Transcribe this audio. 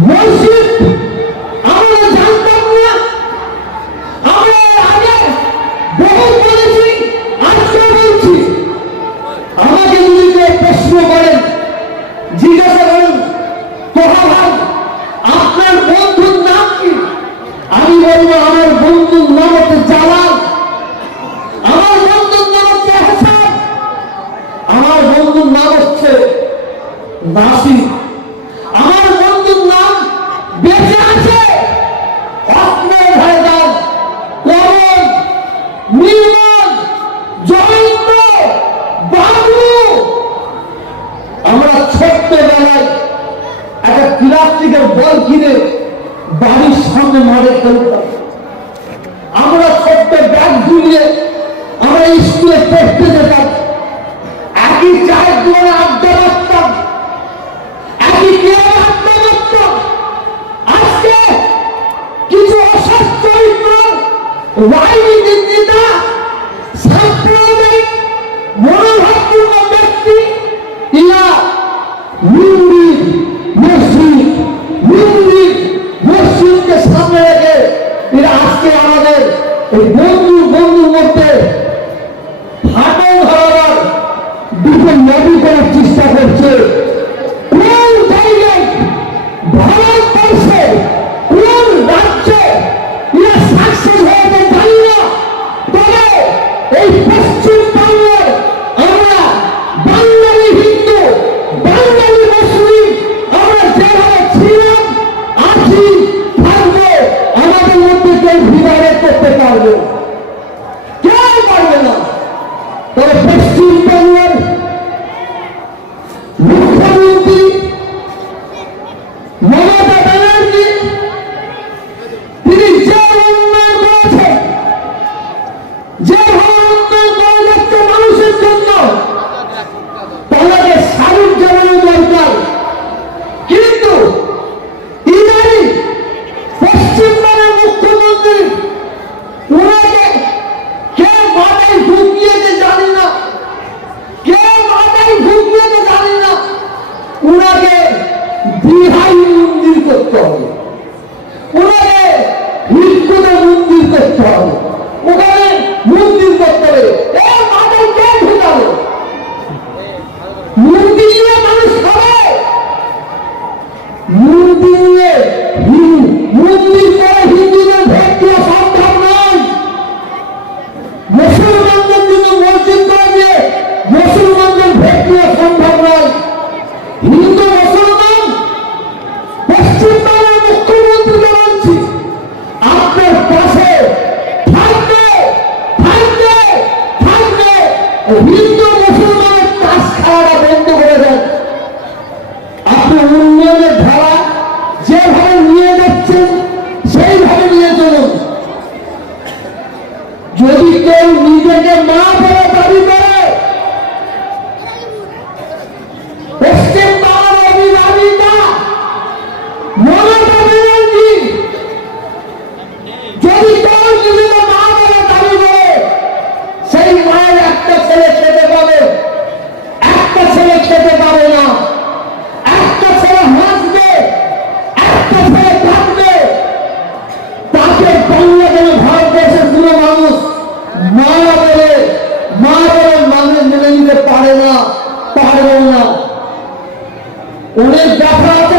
মসজিদ, আমরা জানতাম না। আমরা আগে বলেছি। আমাকে যদি কেউ আপনার বন্ধুর নাম আমি বলব, আমার বন্ধুর নাম হচ্ছে আমার বন্ধুর নাম হচ্ছে আমার বন্ধুর নাম হচ্ছে নাসির। বল কিনে বাড়ির সামনে মারে আমরা ছোট্ট ব্যাগ ঝুলিয়ে আমরা স্কুলে পড়তে যেতাম। একই চায়ের দোকানে আড্ডা মারতাম। একই ক্লাবে আড্ডা মারতাম। আজকে কিছু চরিত্র এই বন্ধু বন্ধুর মধ্যে ফাটল ধরাবার দুটো নদী করতে ওনাকে বিহাই মন্দির করতে হবে। উনাকে হিন্দুদের মন্দির করতে হবে। ওখানে মন্দির করতে হবে। এ মাথায় কে ঢুকাবে? নিয়ে মানুষ খাবে? মন্দির নিয়ে হিন্দু মুসলমানের তাস খাওয়াটা বন্ধ করে দেন। আপনি উন্নয়নের ধারা যেভাবে নিয়ে যাচ্ছেন, সেইভাবে নিয়ে চলুন। যদি কেউ নিজেকে মা বলে দাবি করে মানুষ মা বলে মা বলে মানুষ মেনে নিতে পারে না পারবেন না। অনেক ব্যাপার আছে